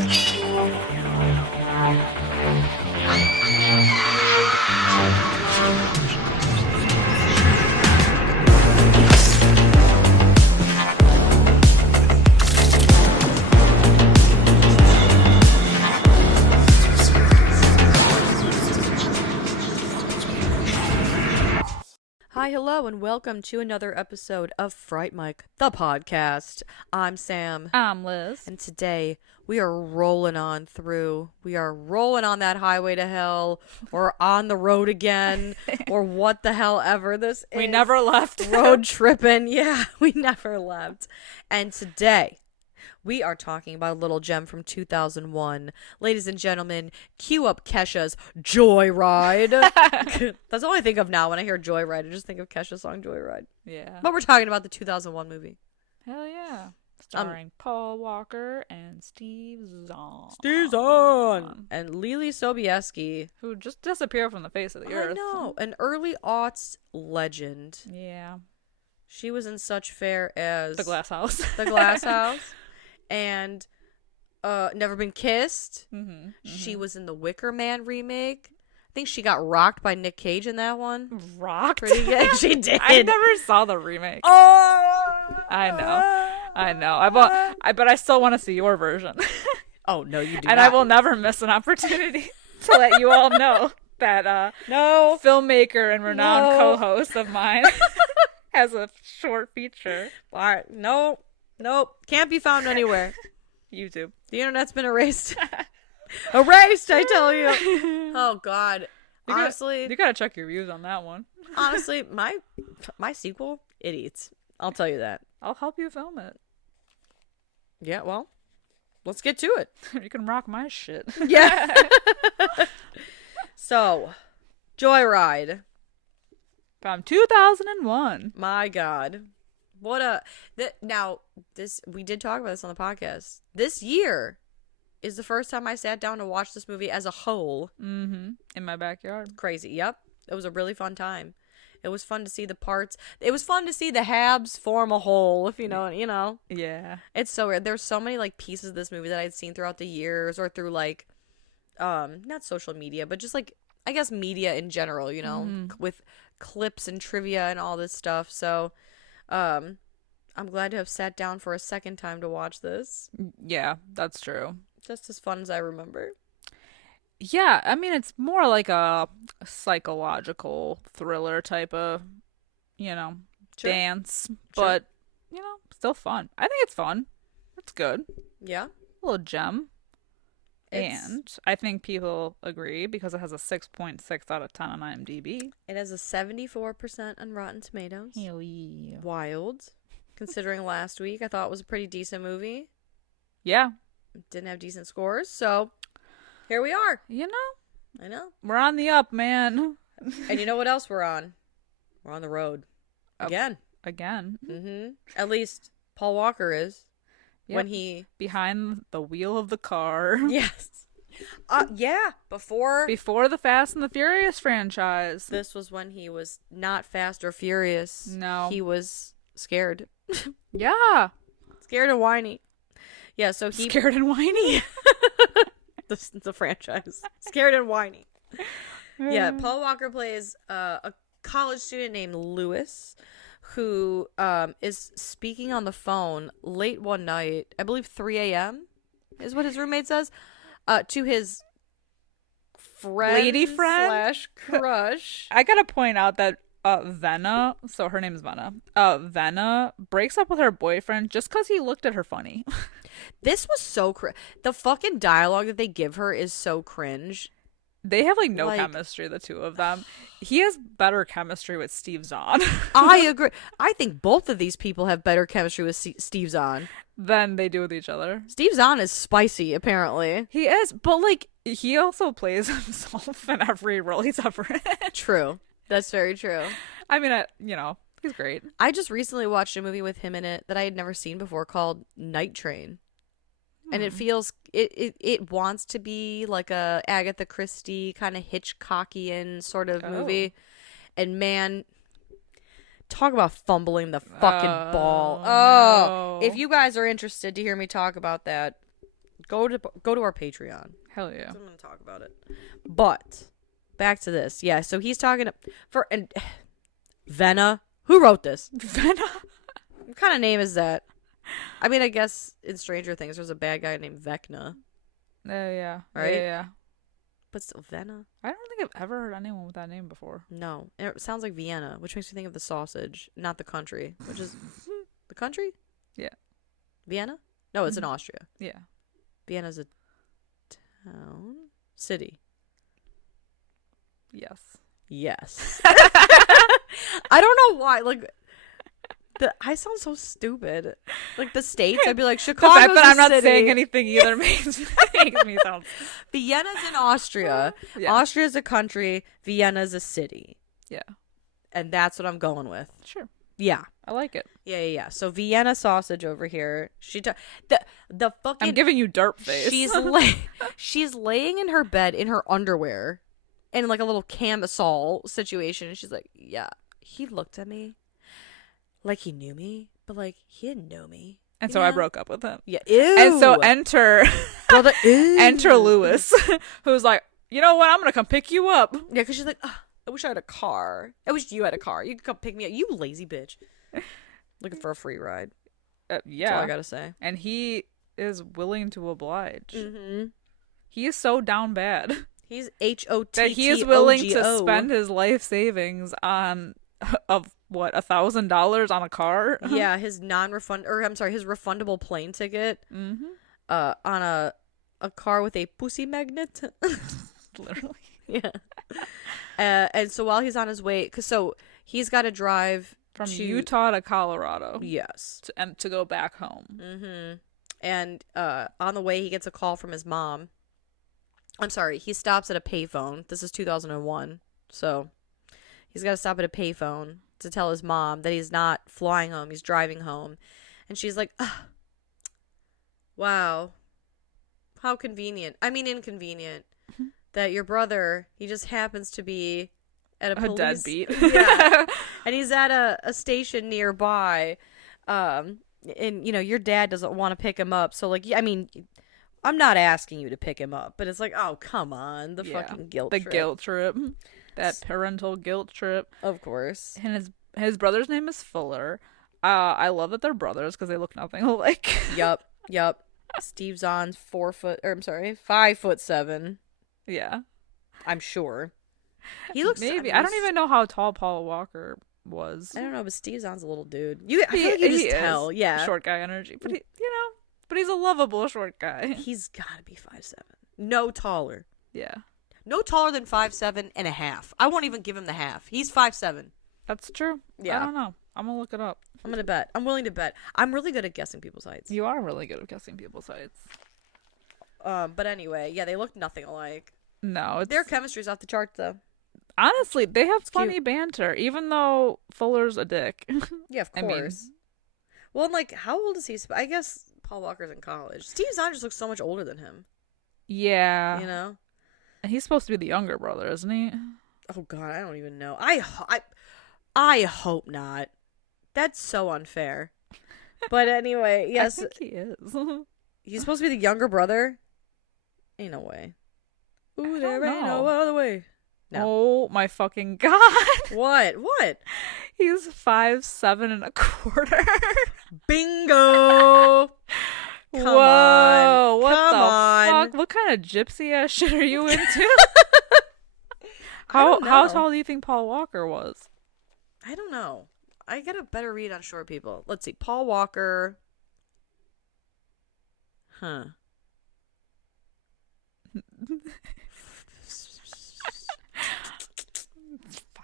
Hi, hello, and welcome to another episode of Fright Mic, the podcast. I'm Sam. I'm Liz. And today we are rolling on through. We are rolling on that highway to hell, or on the road again, or what the hell ever this is. We never left. Road tripping. Yeah, we never left. And today we are talking about a little gem from 2001. Ladies and gentlemen, cue up Kesha's Joyride. That's all I think of now when I hear Joyride. I just think of Kesha's song Joyride. Yeah. But we're talking about the 2001 movie. Hell yeah. Starring Paul Walker and Steve Zahn. Steve Zahn! And Lily Sobieski. Who just disappeared from the face of the earth. I know. An early aughts legend. Yeah. She was in such fare as... The Glass House. The Glass House. And Never Been Kissed. Mm-hmm. She was in the Wicker Man remake. I think she got rocked by Nick Cage in that one. Rocked? Pretty good. She did. I never saw the remake. Oh! I know. But I still want to see your version. Oh, no, you do and not. I will never miss an opportunity to let you all know that no filmmaker and renowned co-host of mine has a short feature. All right. Nope. Can't be found anywhere. YouTube. The internet's been erased. Erased, I tell you. Oh, God. Honestly. You gotta check your views on that one. Honestly, my sequel, it eats. I'll tell you that. I'll help you film it. Yeah, well, let's get to it. You can rock my shit. Yeah. So, Joyride. From 2001. My God. Now, we did talk about this on the podcast. This year is the first time I sat down to watch this movie as a whole. Mm-hmm. In my backyard. Crazy. Yep. It was a really fun time. It was fun to see the parts. It was fun to see the Habs form a whole, if you know. Yeah. It's so weird. There's so many, like, pieces of this movie that I'd seen throughout the years or through, like, not social media, but just, like, I guess media in general, with clips and trivia and all this stuff. So, I'm glad to have sat down for a second time to watch this. Yeah, that's true. Just as fun as I remember. Yeah, I mean, it's more like a psychological thriller type of, Sure. dance. Sure. But, still fun. I think it's fun. It's good. Yeah. A little gem. And I think people agree because it has a 6.6 out of 10 on IMDb. It has a 74% on Rotten Tomatoes. Hell yeah. Wild. Considering last week, I thought it was a pretty decent movie. Yeah. Didn't have decent scores, so here we are. I know. We're on the up, man. And you know what else we're on? We're on the road. Again. Mm-hmm. At least Paul Walker is. Yep. When he... Behind the wheel of the car. Yes. Yeah. Before the Fast and the Furious franchise. This was when he was not Fast or Furious. No. He was scared. Yeah. Scared and whiny. Yeah, so he... Scared and whiny. the franchise. Scared and whiny. Yeah, Paul Walker plays a college student named Lewis who is speaking on the phone late one night, I believe 3 a.m. is what his roommate says, to his lady friend / crush. I gotta point out that Venna, so her name is Venna, Venna breaks up with her boyfriend just because he looked at her funny. This was so the fucking dialogue that they give her is so cringe. They have no chemistry, the two of them. He has better chemistry with Steve Zahn. I agree. I think both of these people have better chemistry with Steve Zahn than they do with each other. Steve Zahn is spicy, apparently. He is, but he also plays himself in every role he's ever in. True. That's very true. I mean, he's great. I just recently watched a movie with him in it that I had never seen before called Night Train. And it feels, it wants to be like a Agatha Christie kind of Hitchcockian sort of movie. And man, talk about fumbling the fucking ball. No. If you guys are interested to hear me talk about that, Go to our Patreon. Hell yeah. I'm going to talk about it. But back to this. Yeah, so he's talking and Venna. Who wrote this? Venna. What kind of name is that? I mean, I guess in Stranger Things there's a bad guy named Vecna. Yeah. Right? Yeah. But still, Venna? I don't think I've ever heard anyone with that name before. No. And it sounds like Vienna, which makes me think of the sausage, not the country, which is the country? Yeah. Vienna? No, it's in Austria. Yeah. Vienna's a town? City. Yes. Yes. I don't know why. Like, I sound so stupid. Like the states, I'd be like Chicago. The fact that I'm not city. saying anything either makes me sound. Vienna's in Austria. Yeah. Austria's a country. Vienna's a city. Yeah. And that's what I'm going with. Sure. Yeah. I like it. Yeah. So Vienna sausage over here. The fucking. I'm giving you derp face. She's laying in her bed in her underwear, in like a little camisole situation, and she's like, "Yeah." He looked at me, like he knew me, but like he didn't know me. And so I broke up with him. Yeah. Ew. And so enter ew. enter Lewis, who's like, you know what? I'm gonna come pick you up. Yeah, because she's like, I wish I had a car. I wish you had a car. You could come pick me up. You lazy bitch. Looking for a free ride. Yeah. That's all I gotta say. And he is willing to oblige. Mm-hmm. He is so down bad. He's HOT. That he is willing to spend his life savings on $1,000 on a car. Yeah, his his refundable plane ticket. Mm-hmm. On a car with a pussy magnet. Literally. Yeah. And so while he's on his way, so he's got to drive from Utah to Colorado. Yes. To go back home. Mm-hmm. And on the way, he gets a call from his mom. I'm sorry, he stops at a payphone. This is 2001. So he's got to stop at a payphone to tell his mom that he's not flying home, he's driving home. And she's like, wow. How convenient. I mean, inconvenient. That your brother, he just happens to be at a police... deadbeat. Yeah. And he's at a station nearby. And, your dad doesn't want to pick him up. So, like, I mean, I'm not asking you to pick him up. But it's like, oh, come on. The fucking guilt trip. The guilt trip. That parental guilt trip. Of course. And his brother's name is Fuller. I love that they're brothers because they look nothing alike. Yup. Steve Zahn's 5'7". Yeah. I'm sure. He looks... Maybe. I don't even know how tall Paul Walker was. I don't know, but Steve Zahn's a little dude. I feel like you just tell. Yeah. Short guy energy. But but he's a lovable short guy. He's gotta be 5'7". No taller. Yeah. No taller than 5'7" and a half. I won't even give him the half. He's 5'7". That's true. Yeah. I don't know. I'm gonna look it up. I'm gonna bet. I'm willing to bet. I'm really good at guessing people's heights. You are really good at guessing people's heights. But anyway, yeah, they look nothing alike. No, their chemistry's off the charts, though. Honestly, they have funny banter, even though Fuller's a dick. Yeah, of course. Well, and like, how old is he? I guess Paul Walker's in college. Steve Zahn just looks so much older than him. Yeah. You know? And he's supposed to be the younger brother, isn't he? Oh, God, I don't even know. I hope not. That's so unfair. But anyway, yes. I think he is. He's supposed to be the younger brother? Ain't no way. Ooh, there ain't no other way. No. Oh my fucking God. What? He's 5'7.25". Bingo. Come Whoa, on. what Come the on. fuck? What kind of gypsy ass shit are you into? I don't know. How tall do you think Paul Walker was? I don't know. I get a better read on short people. Let's see. Paul Walker.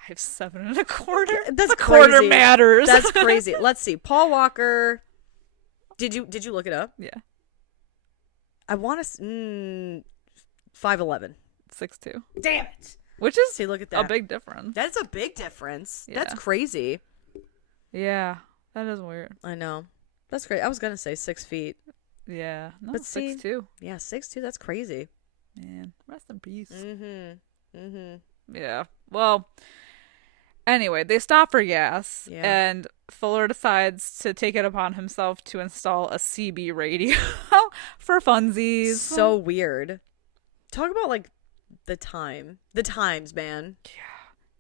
5'7.25". That's a quarter crazy. matters. That's crazy. Let's see. Paul Walker. Did you look it up? Yeah. I want to 5'11". 6'2". Damn it. Which is see, look at that. a big difference. That's a big difference. Yeah. That's crazy. Yeah. That is weird. I know. That's great. I was gonna say 6 feet. Yeah. No, but 6'2". Yeah, 6'2". That's crazy. Man, rest in peace. Mm-hmm. Yeah. Well, anyway, they stop for gas, and Fuller decides to take it upon himself to install a CB radio for funsies. So weird. Talk about like the times, man.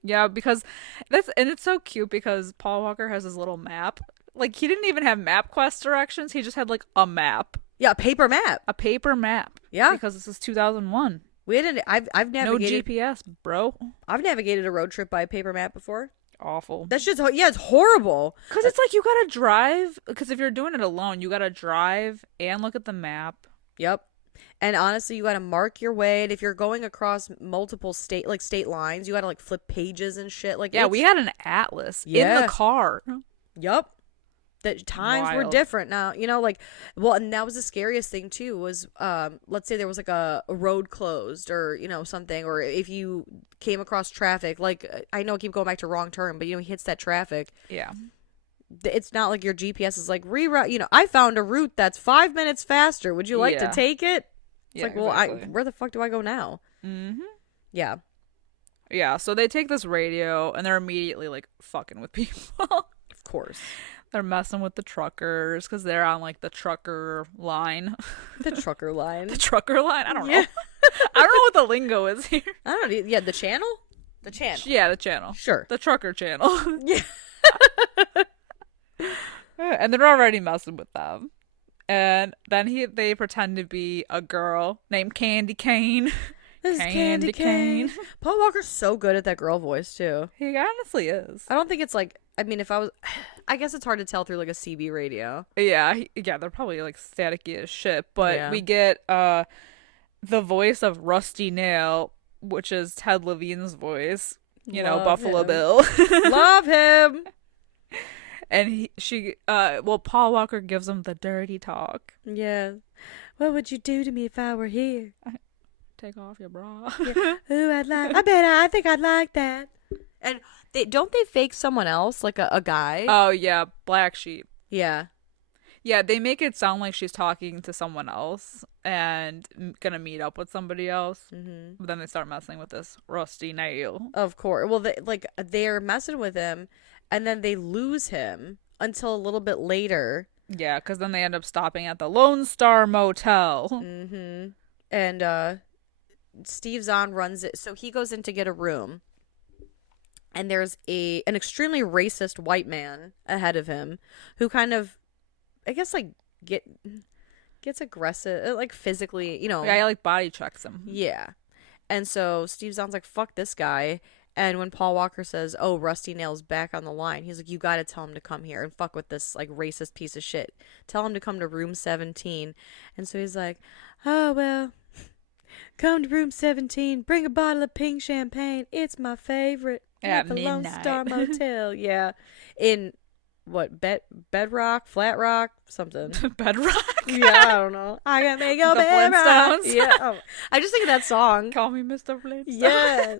Yeah, because it's so cute because Paul Walker has his little map. Like, he didn't even have MapQuest directions. He just had like a map. Yeah, a paper map. A paper map. Yeah. Because this is 2001. I've navigated No GPS, bro. I've navigated a road trip by a paper map before. Awful. That's just it's horrible. Because it's like you gotta drive. Because if you're doing it alone, you gotta drive and look at the map. Yep. And honestly, you gotta mark your way. And if you're going across multiple state lines, you gotta like flip pages and shit. Like, yeah, we had an atlas in the car. Yep. The times were different now, like, well, and that was the scariest thing too, was let's say there was like a road closed or something, or if you came across traffic, like, I know I keep going back to wrong turn, but he hits that traffic. Yeah. It's not like your GPS is like reroute, I found a route that's 5 minutes faster, would you like to take it? It's like, well, exactly. Where the fuck do I go now? Mm-hmm. Yeah, so they take this radio and they're immediately like fucking with people. Of course. They're messing with the truckers because they're on like the trucker line. The trucker line. The trucker line? I don't know. I don't know what the lingo is here. I don't know. Yeah, the channel? The channel. Yeah, the channel. Sure. The trucker channel. Yeah. And they're already messing with them. And then they pretend to be a girl named Candy Cane. This Candy Cane. Paul Walker's so good at that girl voice too. He honestly is. I don't think it's like, I mean, I guess it's hard to tell through like a CB radio. Yeah, they're probably like staticky as shit. But we get the voice of Rusty Nail, which is Ted Levine's voice. Love Buffalo him. Bill. Love him. And Paul Walker gives him the dirty talk. Yeah. What would you do to me if I were here? Take off your bra. Yeah. Ooh, I think I'd like that. And don't they fake someone else, like a guy? Oh, yeah. Black Sheep. Yeah. Yeah, they make it sound like she's talking to someone else and gonna meet up with somebody else. Mm-hmm. But then they start messing with this Rusty Nail. Of course. Well, they're messing with him, and then they lose him until a little bit later. Yeah, because then they end up stopping at the Lone Star Motel. Mm-hmm. And Steve Zahn runs it. So he goes in to get a room. And there's an extremely racist white man ahead of him who kind of, I guess, like, gets aggressive, like, physically, Yeah, he, like, body checks him. Yeah. And so Steve Zahn's like, fuck this guy. And when Paul Walker says, oh, Rusty Nail's back on the line, he's like, you got to tell him to come here and fuck with this, like, racist piece of shit. Tell him to come to room 17. And so he's like, oh, well, come to room 17. Bring a bottle of pink champagne. It's my favorite. At the midnight. Lone Star Motel. Yeah. In, what, Bedrock? Flat Rock? Something. Bedrock? Yeah, I don't know. I can make a the bedrock. Flintstones? Yeah. Oh, I just think of that song. Call me Mr. Flintstone. Yeah.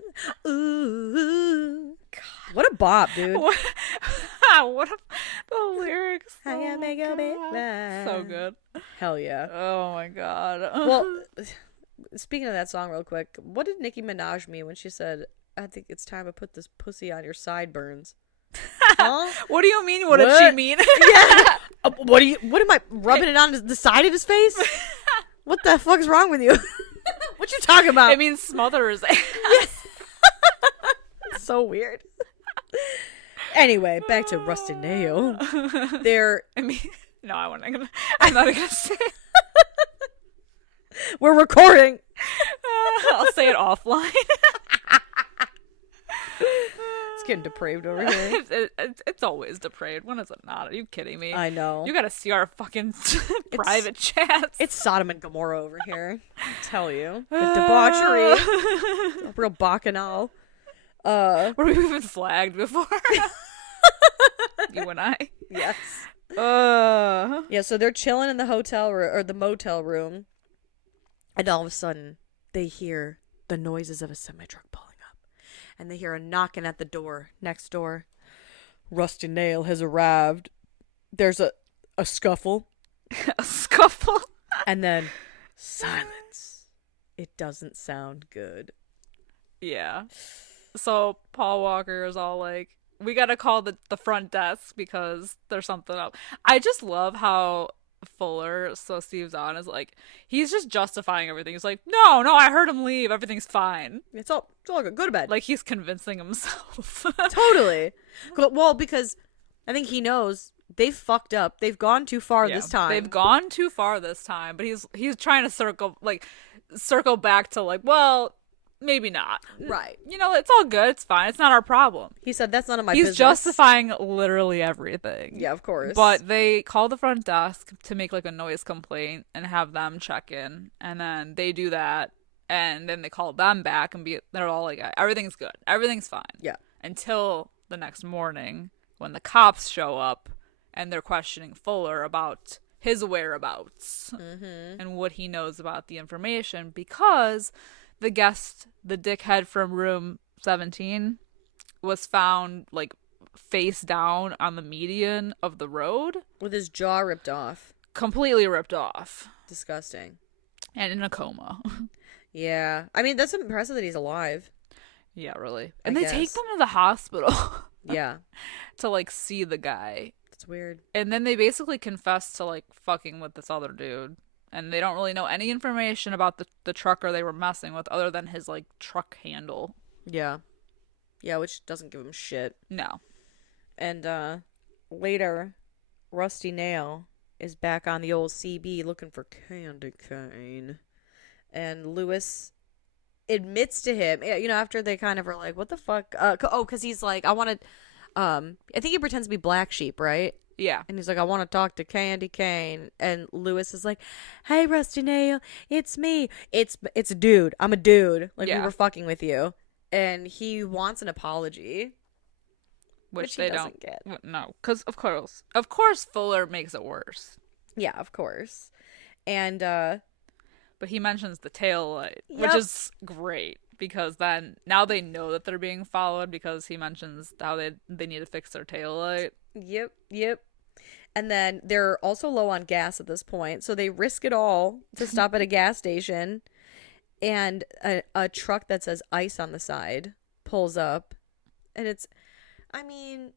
Ooh. God. What a bop, dude. What the lyrics. I can make a bedrock. So good. Hell yeah. Oh my god. Well, speaking of that song real quick, what did Nicki Minaj mean when she said, I think it's time to put this pussy on your sideburns? Huh? What do you mean? What did she mean? Yeah. What am I rubbing it on the side of his face? What the fuck is wrong with you? What you talking about? It means smothers. Yes. So weird. Anyway, back to Rusty Nail. I'm not gonna say it. We're recording. I'll say it offline. It's getting depraved over here. It's always depraved. When is it not? Are you kidding me? I know. You gotta see our fucking private chats. It's Sodom and Gomorrah over here. I tell you. The debauchery. Real bacchanal. Were we even flagged before? You and I? Yes. Yeah, so they're chilling in the hotel or the motel room. And all of a sudden, they hear the noises of a semi-truck pulling up. And they hear a knocking at the door, next door. Rusty Nail has arrived. There's a scuffle. A scuffle? And then silence. It doesn't sound good. Yeah. So Paul Walker is all like, we gotta call the front desk because there's something up. I just love how Fuller, so Steve Zahn, is like, he's just justifying everything. He's like, no, I heard him leave. Everything's fine. It's all good. Go to bed. Like, he's convincing himself. Totally. Well, because I think he knows they've fucked up. They've gone too far this time. They've gone too far this time, but he's trying to circle back to like, well, maybe not. Right. You know, it's all good. It's fine. It's not our problem. He said that's none of my business. He's justifying literally everything. Yeah, of course. But they call the front desk to make like a noise complaint and have them check in, and then they do that, and then they call them back and they're all like, everything's good. Everything's fine. Yeah. Until the next morning when the cops show up and they're questioning Fuller about his whereabouts and what he knows about the information, because the guest, the dickhead from room 17, was found like face down on the median of the road with his jaw ripped off. Completely ripped off. Disgusting. And in a coma. Yeah. I mean, that's impressive that he's alive. Yeah, really. And they take them to the hospital. Yeah. To like see the guy. That's weird. And then they basically confess to like fucking with this other dude. And they don't really know any information about the trucker they were messing with other than his like truck handle. Yeah. Yeah, which doesn't give him shit. No. And later, Rusty Nail is back on the old CB looking for candy cane. And Lewis admits to him, you know, after they kind of are like, what the fuck? Because he's like, I think he pretends to be Black Sheep, right? Yeah. And he's like, I want to talk to Candy Cane. And Lewis is like, hey, Rusty Nail, it's me. It's a dude. I'm a dude. Like, we were fucking with you. And he wants an apology. Which they don't get. No, because of course Fuller makes it worse. Yeah, of course. And, but he mentions the tail light, which is great. Because then, now they know that they're being followed because he mentions how they need to fix their tail light. Yep. And then they're also low on gas at this point, so they risk it all to stop at a gas station. And a truck that says ICE on the side pulls up. And I mean,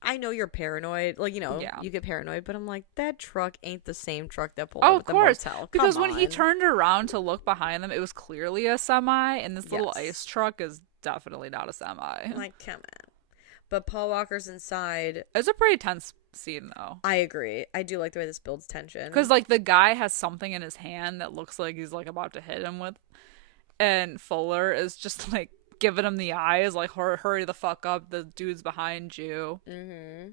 I know you're paranoid. Like, you know, you get paranoid, but I'm like, that truck ain't the same truck that pulled up at the motel. Because when he turned around to look behind them, it was clearly a semi, and this little ICE truck is definitely not a semi. I'm like, come on. But Paul Walker's inside. It's a pretty tense scene, though. I agree. I do like the way this builds tension. Because, like, the guy has something in his hand that looks like he's, like, about to hit him with. And Fuller is just, like, giving him the eyes, like, hurry the fuck up, the dude's behind you. Mm-hmm.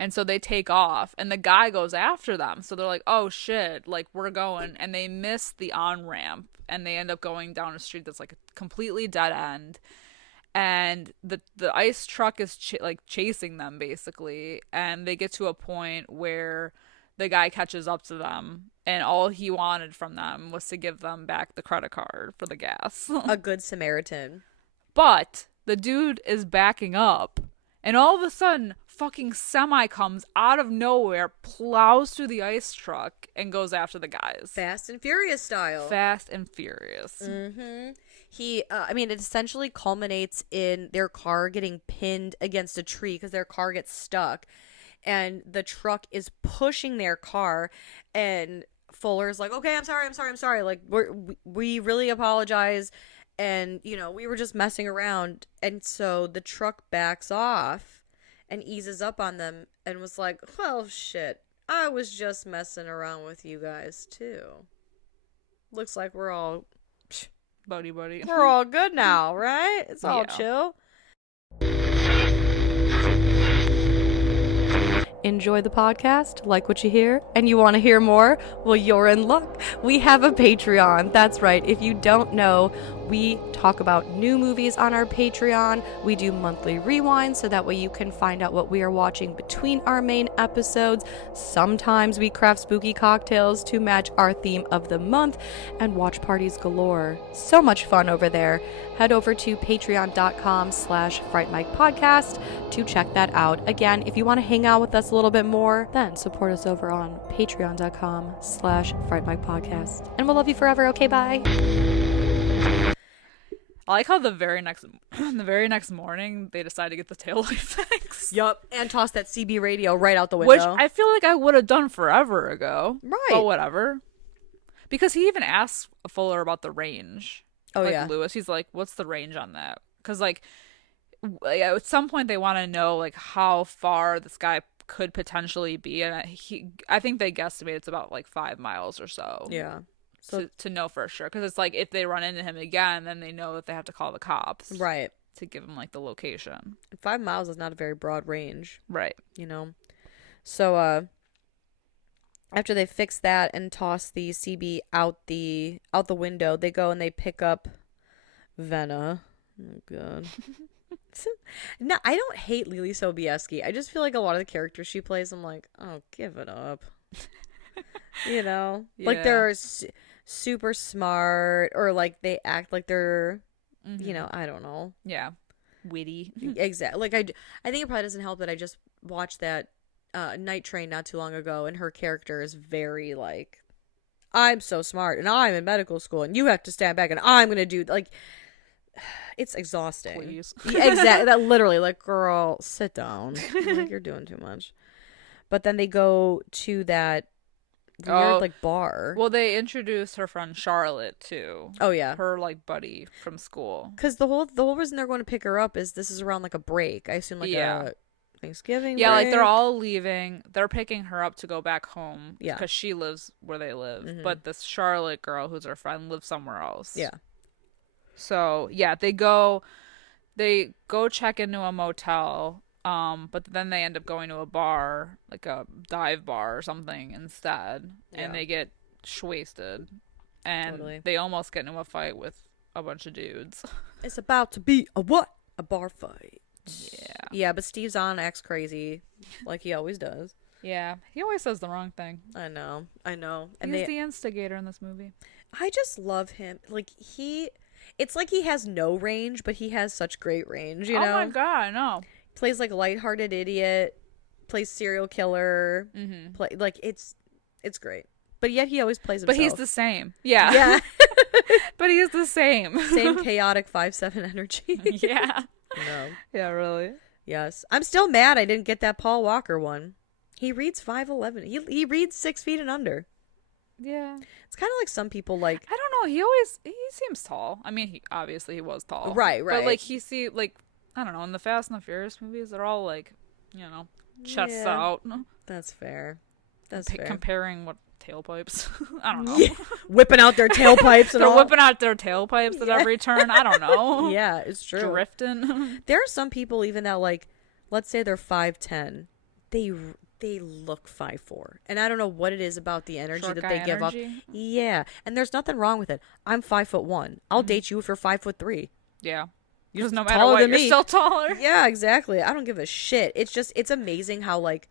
And so they take off, and the guy goes after them. So they're like, oh, shit, like, we're going. And they miss the on-ramp, and they end up going down a street that's, like, a completely dead end. And the ICE truck is chasing them, basically, and they get to a point where the guy catches up to them, and all he wanted from them was to give them back the credit card for the gas. A good Samaritan. But the dude is backing up, and all of a sudden, fucking semi comes out of nowhere, plows through the ICE truck, and goes after the guys. Fast and Furious style. Fast and Furious. Mm-hmm. It essentially culminates in their car getting pinned against a tree because their car gets stuck. And the truck is pushing their car. And Fuller's like, okay, I'm sorry. Like, we really apologize. And, you know, we were just messing around. And so the truck backs off and eases up on them and was like, well, shit, I was just messing around with you guys, too. Looks like we're all... Buddy. We're all good now, right? It's all chill. Enjoy the podcast, like what you hear, and you want to hear more? Well, you're in luck. We have a Patreon. That's right. If you don't know, we talk about new movies on our Patreon. We do monthly rewinds so that way you can find out what we are watching between our main episodes. Sometimes we craft spooky cocktails to match our theme of the month, and watch parties galore. So much fun over there. Head over to patreon.com/Fright Mic podcast to check that out. Again, if you want to hang out with us a little bit more, then support us over on patreon.com/Fright Mic podcast. And we'll love you forever. Okay, bye. I like how the very next morning they decide to get the taillight fixed. Yup. And toss that CB radio right out the Which window. I feel like I would have done forever ago. Right. But whatever. Because he even asks Fuller about the range. Oh, like, yeah. Lewis, he's like, what's the range on that? Because, like, at some point they want to know, like, how far this guy could potentially be. And I think they guesstimate it's about, like, 5 miles or so. Yeah. So To know for sure. Because it's like, if they run into him again, then they know that they have to call the cops. right. To give him, like, the location. 5 miles is not a very broad range, Right. you know. So after they fix that and toss the CB out the window, they go and they pick up Venna. Oh god. No, I don't hate Lily Sobieski. I just feel like a lot of the characters she plays, I'm like, oh, give it up. You know, like Yeah. they're super smart, or like they act like they're, you know, I don't know. Yeah. Witty. Exactly. Like I think it probably doesn't help that I just watched that Night Train not too long ago, and her character is very like, I'm so smart, and I'm in medical school, and you have to stand back, and I'm gonna do like. It's exhausting. Please. Yeah, exactly. That literally, like, girl, sit down. Like, you're doing too much. But then they go to that weird like bar. Well, they introduce her friend Charlotte too. Oh yeah, Her like buddy from school. because the whole reason they're going to pick her up is this is around like a break. I assume like a Thanksgiving. Yeah, break. like they're all leaving. They're picking her up to go back home. Yeah. Because she lives where they live. But this Charlotte girl, who's her friend, lives somewhere else. Yeah. So yeah, they go check into a motel. But then they end up going to a bar, like a dive bar or something instead, and they get wasted, and they almost get into a fight with a bunch of dudes. It's about to be a what? A bar fight. Yeah. Yeah, but Steve Zahn acts crazy, like he always does. Yeah, he always says the wrong thing. I know. And He's the instigator in this movie. I just love him. Like it's like he has no range, but he has such great range. You know? Oh my god, I know. Plays like lighthearted idiot, plays serial killer. Play like it's great. But yet he always plays himself. But he's the same. Yeah. Yeah. But he's the same. Same chaotic 5'7" energy. Yeah. No. Yeah, really. Yes. I'm still mad I didn't get that Paul Walker one. He reads 5'11". He reads 6 feet and under. Yeah. It's kind of like some people like. I don't know. He seems tall. I mean, he was tall. Right. But like I don't know, in the Fast and the Furious movies, they're all like, you know, chests out. That's fair. That's fair. Comparing what tailpipes. I don't know. Yeah. Whipping out their tailpipes and They're all. whipping out their tailpipes at every turn. I don't know. Yeah, it's true. Drifting. There are some people even that like, let's say they're 5'10", they look 5'4", and I don't know what it is about the energy Short that guy they give up. energy? Yeah, and there's nothing wrong with it. I'm 5'1". I'll date you if you're 5'3". Yeah. You're Because no matter taller what, than you're me. still taller. Yeah, exactly. I don't give a shit. It's amazing how like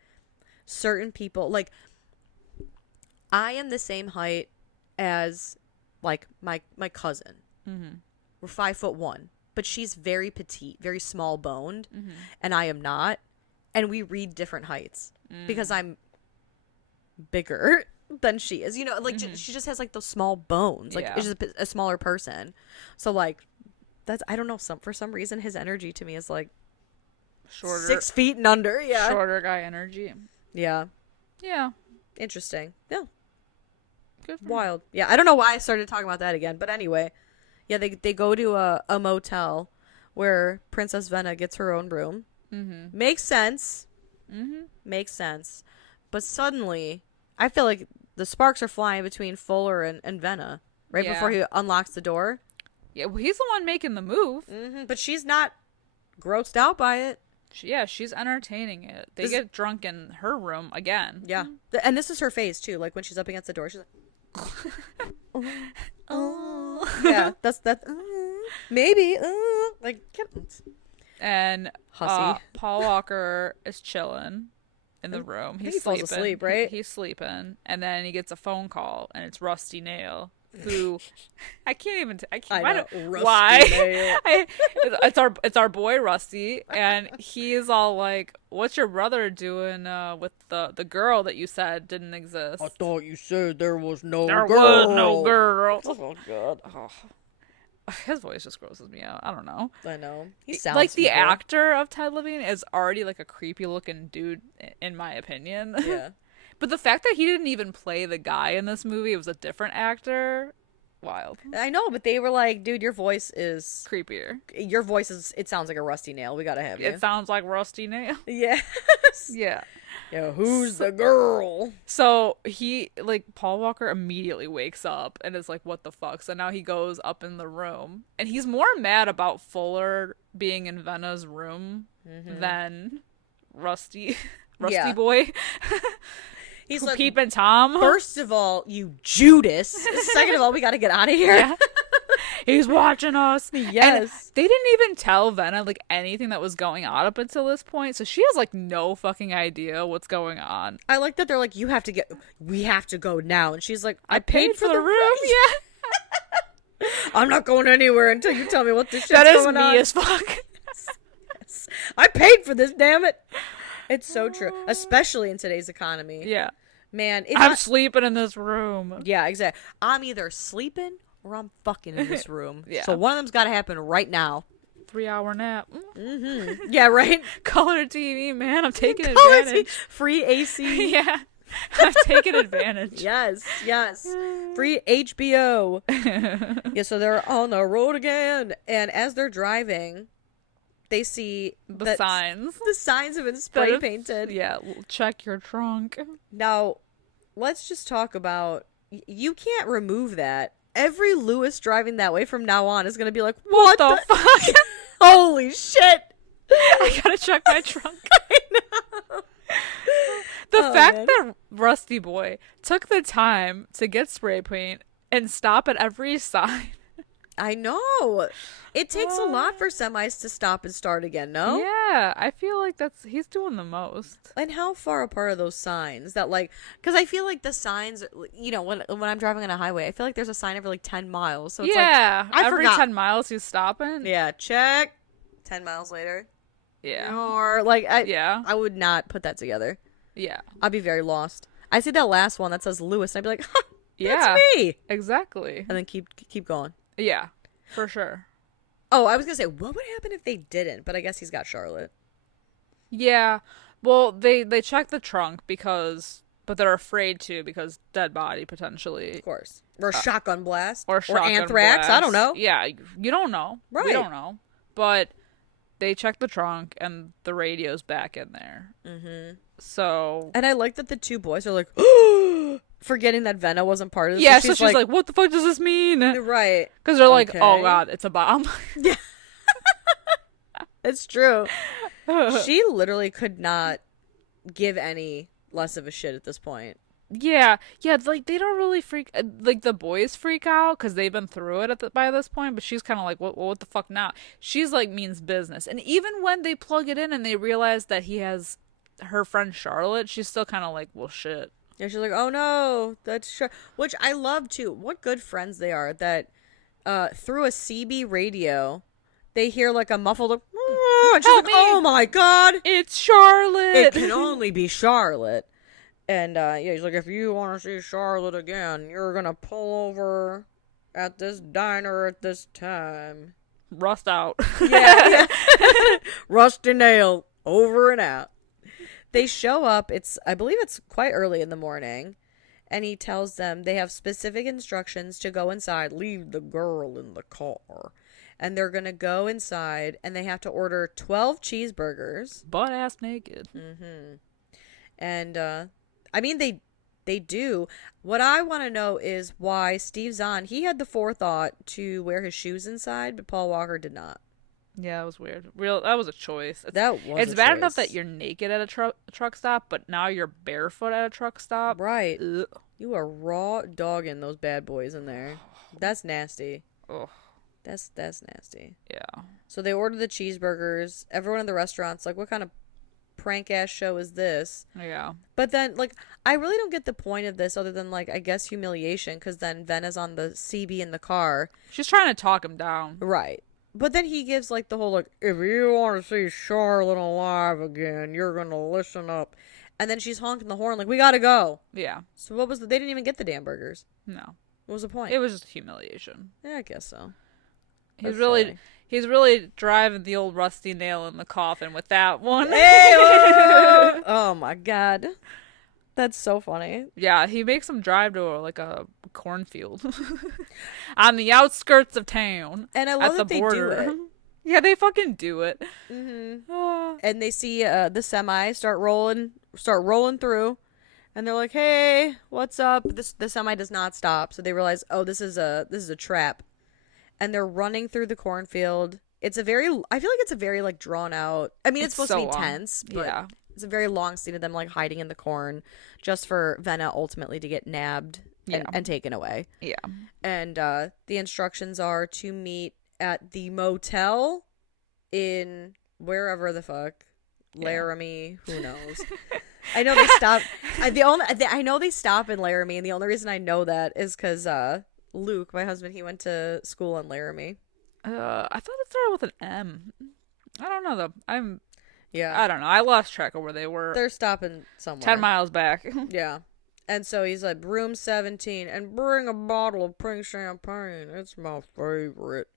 certain people like. I am the same height as like my cousin. Mm-hmm. We're 5'1", but she's very petite, very small boned, and I am not. And we read different heights because I'm bigger than she is. You know, like she just has like those small bones. Like it's just a smaller person. So like that's I don't know for some reason his energy to me is like Shorter. 6 feet and under. Yeah. Shorter guy energy. Yeah. Yeah. Interesting. Yeah. Good for Wild. Yeah, I don't know why I started talking about that again, but anyway. Yeah, they go to a motel where Princess Venna gets her own room. Mm-hmm. Makes sense. Mm-hmm. Makes sense. But suddenly, I feel like the sparks are flying between Fuller and Venna right before he unlocks the door. Yeah, well, he's the one making the move. Mm-hmm. But she's not grossed out by it. She's entertaining it. They get drunk in her room again. Yeah. And this is her face, too. Like, when she's up against the door, she's like... oh. Yeah, that's... maybe. Like, And Hussy. Paul Walker is chilling in the room. He He's falls sleeping. asleep, right? He's sleeping. And then he gets a phone call, and it's Rusty Nail, who I can't even. Why? Nail. It's our boy Rusty, and he's all like, "What's your brother doing with the girl that you said didn't exist?" I thought you said there was no There girl. was no girl. Oh, God. Oh. his voice just grosses me out. I don't know. I know. He sounds like the evil. actor of Ted Levine is already like a creepy looking dude, in my opinion. Yeah. But the fact that he didn't even play the guy in this movie, it was a different actor. Wild. I know, but they were like, dude, your voice is Creepier. it sounds like a rusty nail. We gotta have you. It sounds like Rusty Nail. Yes. Yeah. Yeah, who's the girl? So he, like, Paul Walker immediately wakes up and is like, what the fuck? So now he goes up in the room. And he's more mad about Fuller being in Venna's room than Rusty Boy. He's like, Peep and Tom. first of all, you Judas. Second of all, we gotta get out of here. Yeah. He's watching us. Yes. And they didn't even tell Venna, like, anything that was going on up until this point. So she has, like, no fucking idea what's going on. I like that they're like, we have to go now. And she's like, I paid for the room. Yeah. I'm not going anywhere until you tell me what this shit's That is going me on. as fuck. Yes. I paid for this, damn it. It's so true. Especially in today's economy. Yeah. Man, I'm sleeping in this room. Yeah, exactly. I'm either sleeping or I'm fucking in this room. Yeah. So one of them's got to happen right now. 3-hour nap. Mm-hmm. Yeah, right? Color TV, man. I'm taking Color advantage. Free AC. Yeah. I'm taking advantage. Yes. Free HBO. Yeah, so they're on the road again. And as they're driving, they see The signs. The signs have been spray painted. Yeah. Check your trunk. Now, let's just talk about, you can't remove that. Every Lewis driving that way from now on is going to be like, what the fuck? Holy shit. I gotta check my trunk. I know. The fact that Rusty Boy took the time to get spray paint and stop at every sign. I know. It takes a lot for semis to stop and start again, no? Yeah, I feel like he's doing the most. And how far apart are those signs that, like, because I feel like the signs, you know, when I'm driving on a highway, I feel like there's a sign every like 10 miles. So it's yeah, like, every forgot. 10 miles he's stopping. Yeah, check. 10 miles later. Yeah. Or like, yeah. I would not put that together. Yeah. I'd be very lost. I see that last one that says Lewis, and I'd be like, huh, yeah, that's me. Exactly. And then keep going. Yeah, for sure. Oh, I was gonna say, what would happen if they didn't? But I guess he's got Charlotte. Yeah. Well, they check the trunk but they're afraid to because dead body potentially. Of course. Or shotgun blast. Or anthrax. blast. I don't know. Yeah, you don't know. Right. We don't know. But they check the trunk and the radio's back in there. Mm-hmm. So. And I like that the two boys are like, forgetting that Venna wasn't part of this. Yeah, so she's like, what the fuck does this mean? Right. Because they're like, oh god, it's a bomb. Yeah. It's true. She literally could not give any less of a shit at this point. Yeah, like they don't really freak. Like the boys freak out because they've been through it by this point. But she's kind of like, what the fuck now? She's like means business. And even when they plug it in and they realize that he has her friend Charlotte, she's still kind of like, well, shit. Yeah, she's like, oh no, that's sure. Which I love too. What good friends they are that through a CB radio, they hear like a muffled, and she's Help like, me. oh my god, It's Charlotte. it can only be Charlotte. And yeah, he's like, if you want to see Charlotte again, you're gonna pull over at this diner at this time. Rust out. Yeah. Rusty nail, over and out. They show up, I believe it's quite early in the morning, and he tells them they have specific instructions to go inside, leave the girl in the car. And they're going to go inside, and they have to order 12 cheeseburgers. Butt ass naked. Mm-hmm. And, I mean, they do. What I want to know is why Steve Zahn, he had the forethought to wear his shoes inside, but Paul Walker did not. Yeah, that was weird. That was a choice. It's a bad choice. enough that you're naked at a truck stop, but now you're barefoot at a truck stop. Right. Ugh. You are raw dogging those bad boys in there. That's nasty. Ugh. That's nasty. Yeah. So they order the cheeseburgers. Everyone in the restaurant's like, what kind of prank ass show is this? Yeah. But then, like, I really don't get the point of this other than, like, I guess humiliation, because then Venna's on the CB in the car. She's trying to talk him down. Right. But then he gives, like, the whole, like, if you want to see Charlotte alive again, you're going to listen up. And then she's honking the horn, like, we gotta go. Yeah. So what was they didn't even get the damn burgers. No. What was the point? It was just humiliation. Yeah, I guess so. He's That's really silly. he's really driving the old rusty nail in the coffin with that one. Hey, oh my god. That's so funny. Yeah, he makes him drive to like a cornfield on the outskirts of town And I love at the that they do border. it. Yeah, they fucking do it. And they see the semi start rolling through, and they're like, "Hey, what's up?" The semi does not stop, so they realize, "Oh, this is a trap." And they're running through the cornfield. I feel like it's a very like drawn out. I mean, it's supposed to be long. tense, but Yeah. it's a very long scene of them like hiding in the corn, just for Venna ultimately to get nabbed and taken away. Yeah. And the instructions are to meet at the motel in wherever the fuck, Laramie, who knows. I know they stop. I know they stop in Laramie, and the only reason I know that is because Luke, my husband, he went to school in Laramie. I thought it started with an M. I don't know though. I don't know. I lost track of where they were. They're stopping somewhere 10 miles back. Yeah. And so he's like, room 17, and bring a bottle of pink champagne. It's my favorite.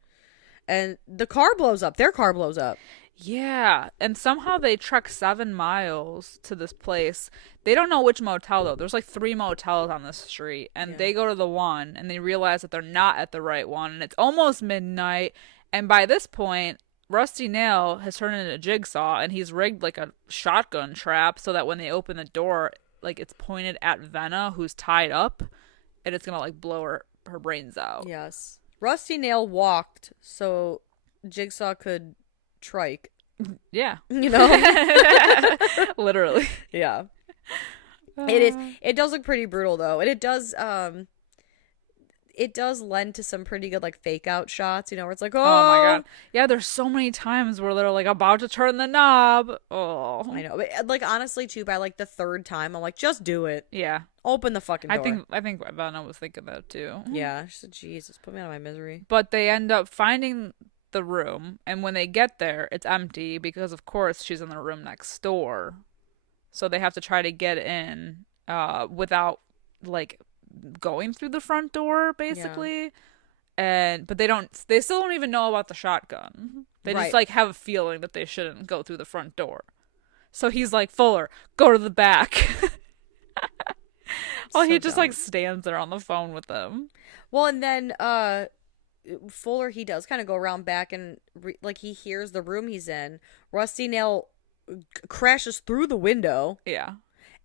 And the car blows up. Their car blows up. Yeah, and somehow they trek 7 miles to this place. They don't know which motel though. There's like 3 motels on this street, and they go to the one, and they realize that they're not at the right one, and it's almost midnight. And by this point, Rusty Nail has turned into a Jigsaw, and he's rigged like a shotgun trap so that when they open the door, like it's pointed at Venna, who's tied up, and it's gonna like blow her brains out. Yes. Rusty Nail walked so Jigsaw could trike. Yeah. You know? Literally. Yeah. It does look pretty brutal though. And it does lend to some pretty good like fake out shots, you know, where it's like, oh my god. Yeah, there's so many times where they're like about to turn the knob. Oh. I know. But, like honestly too, by like the 3rd time, I'm like, just do it. Yeah. Open the fucking door. I think Vanna was thinking that too. Yeah. She said, Jesus, put me out of my misery. But they end up finding the room, and when they get there, it's empty because of course she's in the room next door. So they have to try to get in without like going through the front door basically. Yeah. But they still don't even know about the shotgun. They just like have a feeling that they shouldn't go through the front door. So he's like, Fuller, go to the back. Well, so he just dumb. Like stands there on the phone with them. Well, and then Fuller, he does kind of go around back and like he hears the room he's in. Rusty Nail crashes through the window. Yeah.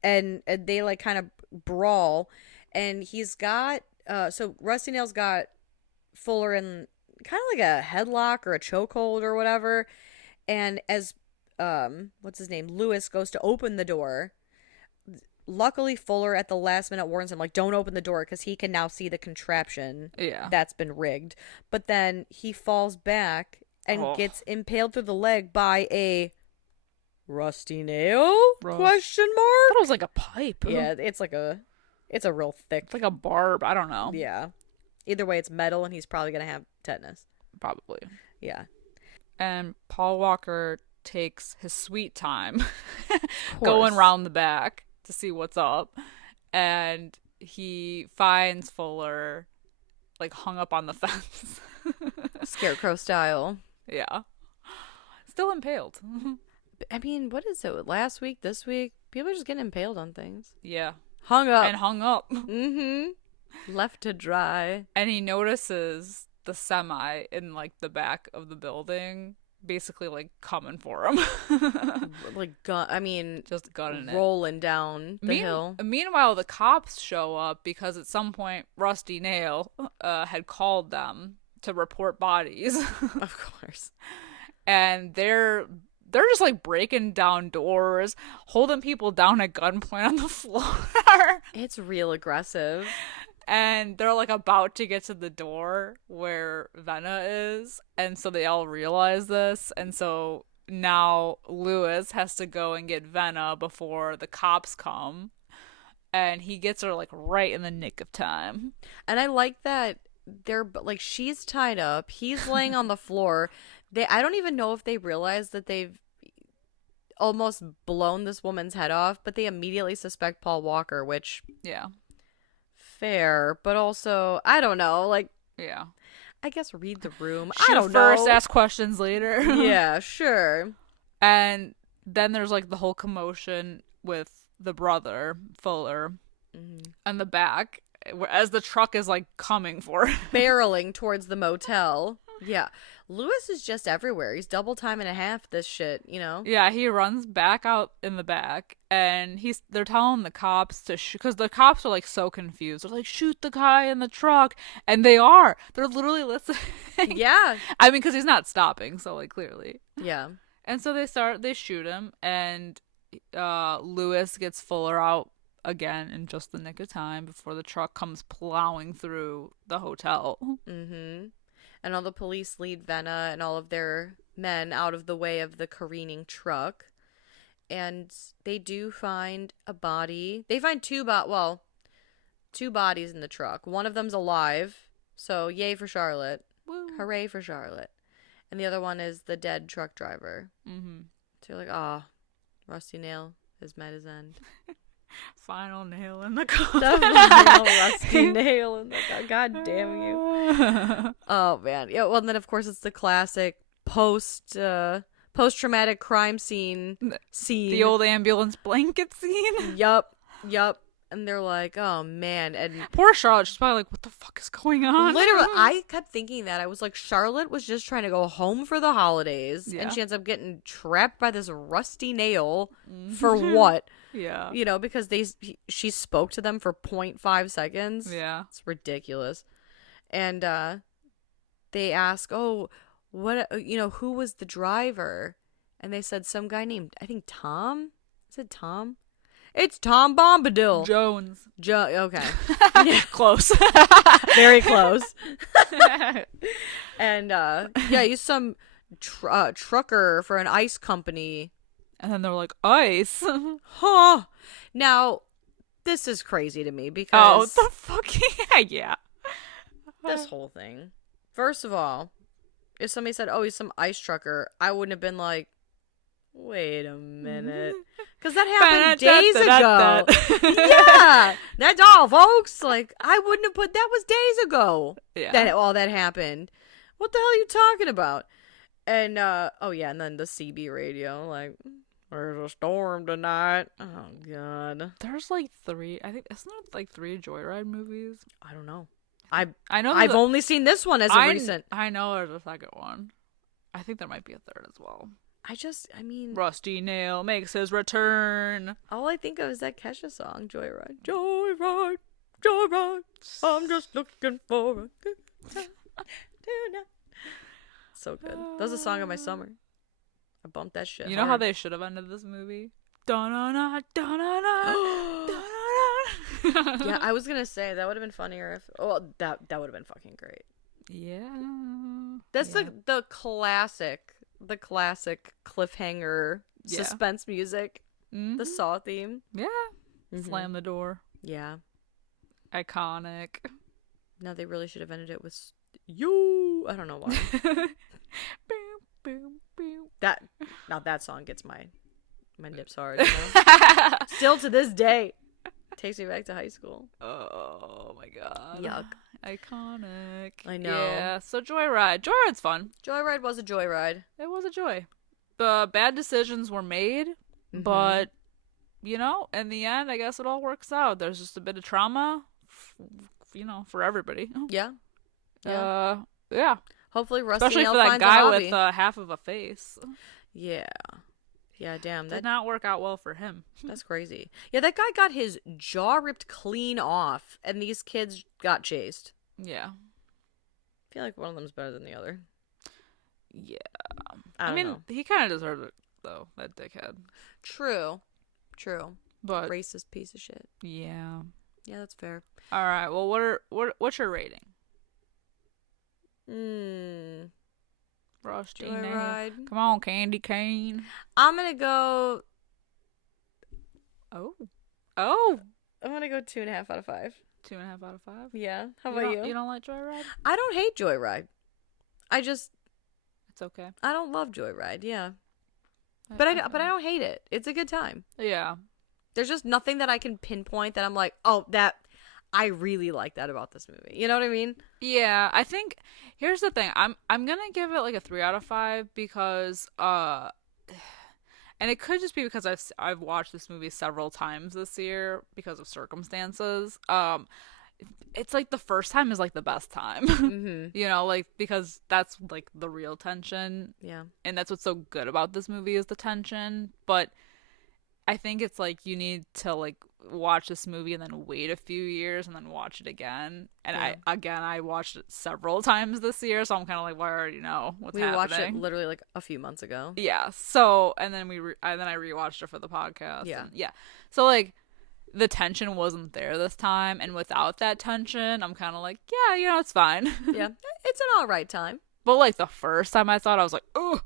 And they like kind of brawl, and he's got so Rusty Nail's got Fuller in kind of like a headlock or a chokehold or whatever, and as what's his name, Lewis, goes to open the door, luckily Fuller at the last minute warns him like, don't open the door, because he can now see the contraption that's been rigged. But then he falls back and gets impaled through the leg by a rusty nail? Question mark? I thought it was like a pipe. Yeah, it's a real thick. It's like a barb. I don't know. Yeah. Either way, it's metal, and he's probably gonna have tetanus. Probably. Yeah. And Paul Walker takes his sweet time going round the back to see what's up, and he finds Fuller like hung up on the fence. Scarecrow style. Yeah. Still impaled. I mean, what is it? Last week, this week? People are just getting impaled on things. Yeah. Hung up. And hung up. Mm-hmm. Left to dry. And he notices the semi in, like, the back of the building basically, like, coming for him. Like, just gunning it. Rolling down the hill. Meanwhile, the cops show up because at some point Rusty Nail had called them to report bodies. Of course. And they're just like breaking down doors, holding people down at gunpoint on the floor. It's real aggressive. And they're like about to get to the door where Venna is. And so they all realize this. And so now Lewis has to go and get Venna before the cops come. And he gets her like right in the nick of time. And I like that they're like, she's tied up. He's laying on the floor. I don't even know if they realize that they've almost blown this woman's head off, but they immediately suspect Paul Walker, which, yeah, fair, but also, I don't know, like, yeah, I guess read the room. I Shoot don't first, know. ask questions later. Yeah, sure. And then there's like the whole commotion with the brother, Fuller, and the back as the truck is like coming for him. Barreling towards the motel. Yeah. Lewis is just everywhere. He's double time and a half this shit, you know? Yeah, he runs back out in the back, and they're telling the cops to because the cops are like so confused. They're like, shoot the guy in the truck, and they are. They're literally listening. Yeah. I mean, because he's not stopping, so like clearly. Yeah. And so they shoot him, and Lewis gets Fuller out again in just the nick of time before the truck comes plowing through the hotel. Mm-hmm. And all the police lead Venna and all of their men out of the way of the careening truck. And they do find a body. They find two bodies in the truck. One of them's alive, so yay for Charlotte. Woo. Hooray for Charlotte. And the other one is the dead truck driver. Mm-hmm. So you're like, Rusty Nail has met his end. Final nail in the coffin. The final rusty nail in the God damn you. Oh, man. Yeah, well, and then, of course, it's the classic post-traumatic crime scene. The old ambulance blanket scene. Yup. And they're like, oh, man. And Poor Charlotte. She's probably like, what the fuck is going on? literally, I kept thinking that. I was like, Charlotte was just trying to go home for the holidays. Yeah. And she ends up getting trapped by this rusty nail for what? Yeah. You know, because she spoke to them for 0.5 seconds. Yeah. It's ridiculous. And they ask, who was the driver? And they said some guy named, I think Tom? Is it Tom? It's Tom Bombadil. Jones. Okay. Close. Very close. And, he's some trucker for an ice company. And then they're like, ice? Huh. Now, this is crazy to me because... Oh, the fuck? Yeah. This whole thing. First of all, if somebody said, he's some ice trucker, I wouldn't have been like, wait a minute. Because that happened days ago. Yeah. That's all, folks. Like, I wouldn't have that was days ago. Yeah. That all that happened. What the hell are you talking about? And, and then the CB radio, like, there's a storm tonight. Oh, God. There's like 3, I think, isn't there like 3 Joyride movies? I don't know. I know I've only seen this one as of recent. I know there's a second one. I think there might be a third as well. Rusty Nail makes his return. All I think of is that Kesha song, Joyride. Joyride, Joyride, I'm just looking for a good time tonight. So good. That was a song of my summer. I bumped that shit. You know how they should have ended this movie? Da-na-na, da-na-na, da-na-na. Yeah, I was gonna say that would have been funnier if. Oh, that would have been fucking great. Yeah. That's the classic cliffhanger suspense music. Mm-hmm. The Saw theme. Yeah. Mm-hmm. Slam the door. Yeah. Iconic. No, they really should have ended it with you. I don't know why. Boom, boom, boom. That song gets my nips hard. You know? Still to this day, takes me back to high school. Oh my god. Yuck. Iconic. I know. Yeah. So Joyride. Joyride's fun. Joyride was a joyride. It was a joy. The bad decisions were made, but in the end, I guess it all works out. There's just a bit of trauma, for everybody. Yeah. Yeah. Hopefully, Rusty especially Nail for that finds guy a hobby. with half of a face. Yeah. Yeah, damn. Did not work out well for him. That's crazy. Yeah, that guy got his jaw ripped clean off, and these kids got chased. Yeah. I feel like one of them's better than the other. Yeah. I mean, he kind of deserved it, though, that dickhead. True. But racist piece of shit. Yeah. Yeah, that's fair. All right. Well, what's your rating? Rusty Nail. Come on, Candy Cane. I'm gonna go. Oh. I'm gonna go 2.5 out of 5. 2.5 out of 5. Yeah. How about you? You don't like Joyride? I don't hate Joyride. It's okay. I don't love Joyride. Yeah. But I don't hate it. It's a good time. Yeah. There's just nothing that I can pinpoint that I'm like, oh, that I really like that about this movie. You know what I mean? Yeah, I think here's the thing. I'm gonna give it like a 3 out of 5 because and it could just be because I've watched this movie several times this year because of circumstances. It's like the first time is like the best time. You know, like because that's like the real tension. Yeah. And that's what's so good about this movie is the tension. But I think it's like you need to like watch this movie and then wait a few years and then watch it again. And I watched it several times this year, so I'm kind of like, well, I already know what's happening. We watched it literally like a few months ago. Yeah. So and then I rewatched it for the podcast. Yeah. Yeah. So like the tension wasn't there this time, and without that tension, I'm kind of like, yeah, you know, it's fine. Yeah, it's an all right time. But like the first time I thought, I was like, oh.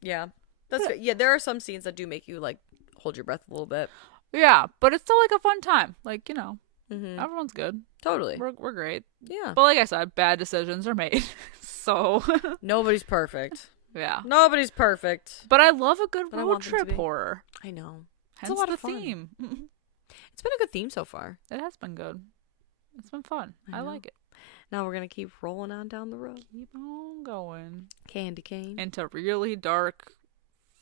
Yeah, that's good. Yeah, there are some scenes that do make you like hold your breath a little bit. Yeah, but it's still like a fun time. Like, you know, everyone's good. Totally, we're great. Yeah, but like I said, bad decisions are made. So nobody's perfect. Yeah, nobody's perfect. But I love a good road trip horror. I know. It's a lot of theme. It's been a good theme so far. It has been good. It's been fun. I like it. Now we're going to keep rolling on down the road. Keep on going. Candy cane. Into really dark,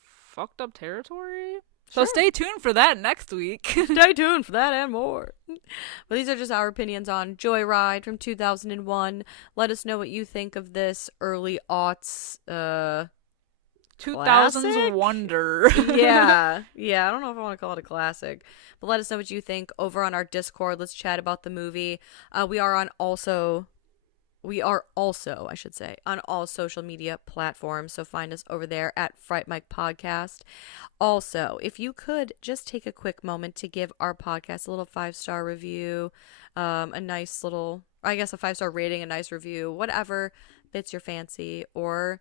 fucked up territory. So stay tuned for that next week. Stay tuned for that and more. But these are just our opinions on Joyride from 2001. Let us know what you think of this early aughts 2000s wonder. Yeah. I don't know if I want to call it a classic, but let us know what you think over on our Discord. Let's chat about the movie. We are also, I should say, on all social media platforms. So find us over there at Fright Mic Podcast. Also, if you could just take a quick moment to give our podcast a little 5-star review, a nice little, I guess a 5-star rating, a nice review, whatever fits your fancy, or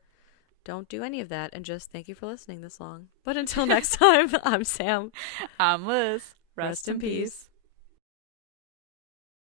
don't do any of that and just thank you for listening this long. But until next time, I'm Sam. I'm Liz. Rest in peace.